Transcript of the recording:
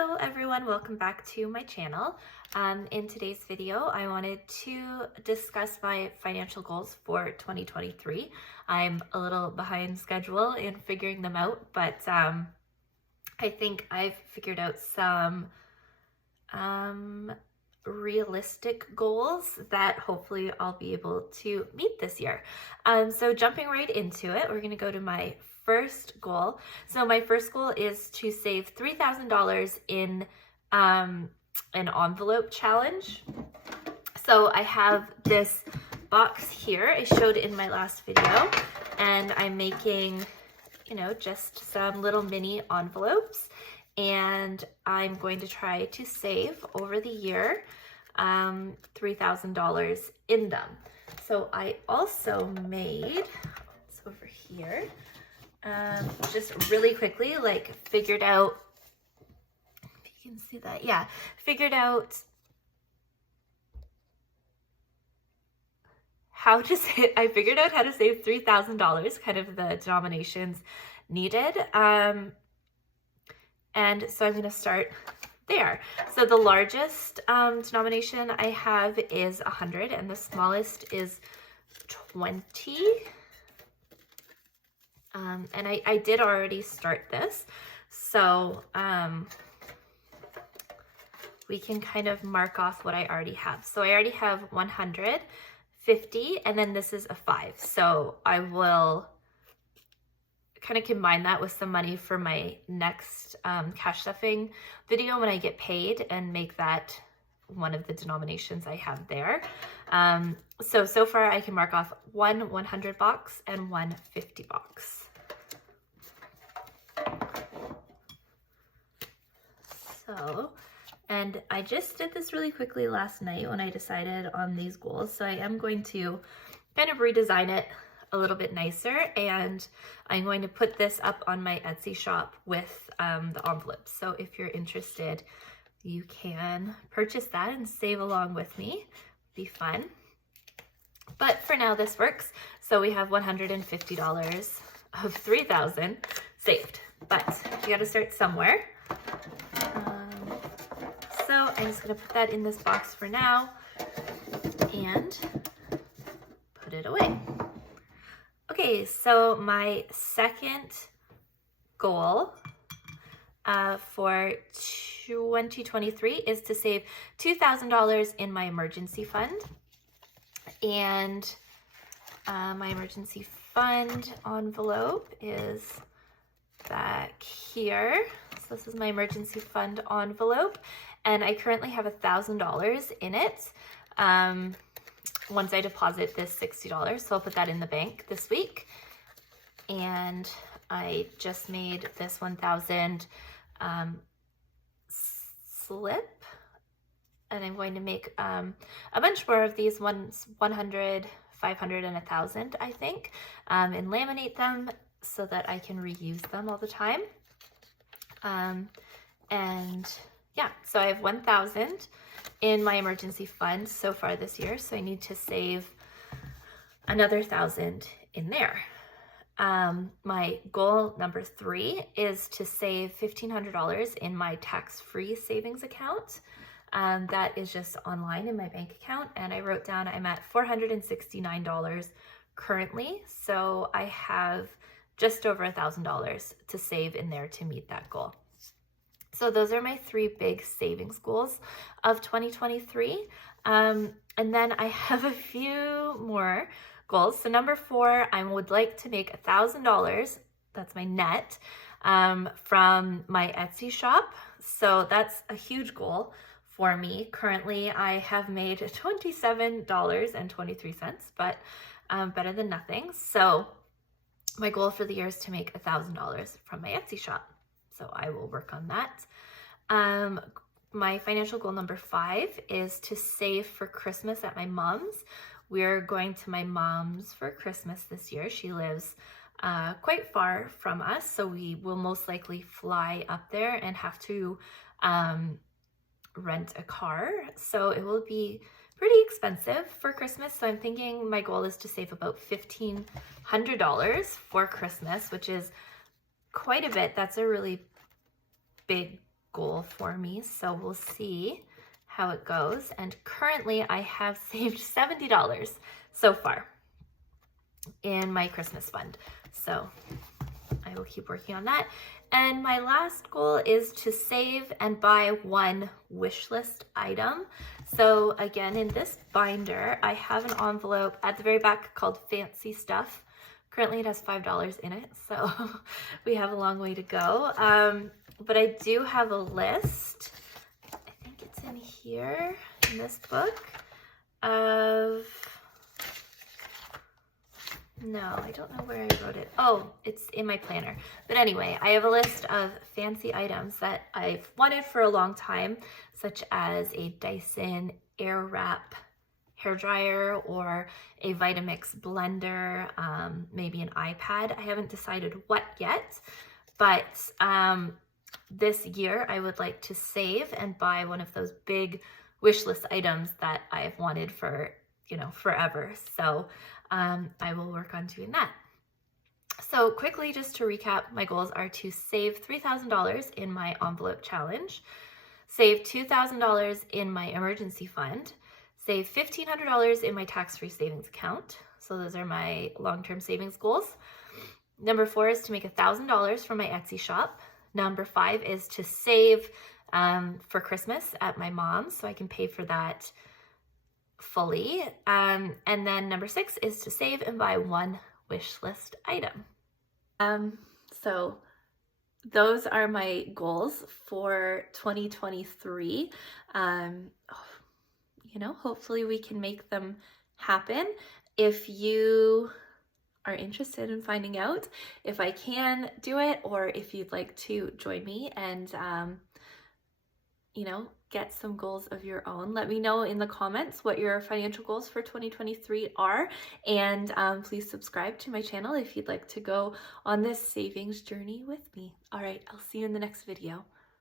Hello everyone, welcome back to my channel. In today's video, I wanted to discuss my financial goals for 2023. I'm a little behind schedule in figuring them out, but I think I've figured out some realistic goals that hopefully I'll be able to meet this year. So jumping right into it, we're going to go to my first goal. So my first goal is to save $3,000 in an envelope challenge. So I have this box here I showed in my last video, and I'm making, just some little mini envelopes, and I'm going to try to save over the year $3,000 in them. So I also made, it's over here, just really quickly, figured out, if you can see that, figured out how to save, I figured out how to save $3,000, kind of the denominations needed. And so I'm going to start there. So the largest denomination I have is 100, and the smallest is 20. And I did already start this, so we can kind of mark off what I already have. So I already have 100, 50, and then this is a 5. So I will kind of combine that with some money for my next cash stuffing video when I get paid, and make that one of the denominations I have there. So far I can mark off one 100 box and one 50 box. So, and I just did this really quickly last night when I decided on these goals. So I am going to kind of redesign it a little bit nicer, and I'm going to put this up on my Etsy shop with the envelopes. So if you're interested, you can purchase that and save along with me. Be fun. But for now, this works. So we have $150 of $3,000 saved, but you got to start somewhere. So I'm just going to put that in this box for now and put it away. Okay, so my second goal for 2023 is to save $2,000 in my emergency fund. And my emergency fund envelope is back here. So this is my emergency fund envelope, and I currently have $1,000 in it. Once I deposit this $60, so I'll put that in the bank this week. And I just made this 1,000 slip, and I'm going to make a bunch more of these ones, 100, 500, and 1,000, I think, and laminate them so that I can reuse them all the time. And yeah, so I have 1,000 in my emergency fund so far this year, so I need to save another 1,000 in there. My goal number 3 is to save $1,500 in my tax-free savings account. That is just online in my bank account, and I wrote down I'm at $469 currently, so I have just over $1,000 to save in there to meet that goal. So those are my 3 big savings goals of 2023. And then I have a few more goals. So number 4, I would like to make $1,000, that's my net, from my Etsy shop. So that's a huge goal for me. Currently, I have made $27.23, but better than nothing. So my goal for the year is to make $1,000 from my Etsy shop. So I will work on that. My financial goal number 5 is to save for Christmas at my mom's. We're going to my mom's for Christmas this year. She lives quite far from us, so we will most likely fly up there and have to rent a car. So it will be pretty expensive for Christmas. So I'm thinking my goal is to save about $1,500 for Christmas, which is quite a bit. That's a really big goal for me, so we'll see how it goes. And currently I have saved $70 so far in my Christmas fund. So I will keep working on that. And my last goal is to save and buy one wish list item. So again, in this binder, I have an envelope at the very back called Fancy Stuff. Currently it has $5 in it, so we have a long way to go. But I do have a list, I think it's in here, in this book, of, no, I don't know where I wrote it. Oh, it's in my planner. But anyway, I have a list of fancy items that I've wanted for a long time, such as a Dyson Airwrap hairdryer or a Vitamix blender, maybe an iPad. I haven't decided what yet, but this year I would like to save and buy one of those big wish list items that I've wanted for, forever. So I will work on doing that. So quickly, just to recap, my goals are to save $3,000 in my envelope challenge, save $2,000 in my emergency fund, save $1,500 in my tax-free savings account. So those are my long-term savings goals. Number 4 is to make $1,000 from my Etsy shop. Number 5 is to save for Christmas at my mom's so I can pay for that fully. And then number 6 is to save and buy one wish list item. So those are my goals for 2023. Hopefully we can make them happen. If you are interested in finding out if I can do it, or if you'd like to join me and, get some goals of your own, let me know in the comments what your financial goals for 2023 are. And please subscribe to my channel if you'd like to go on this savings journey with me. All right, I'll see you in the next video.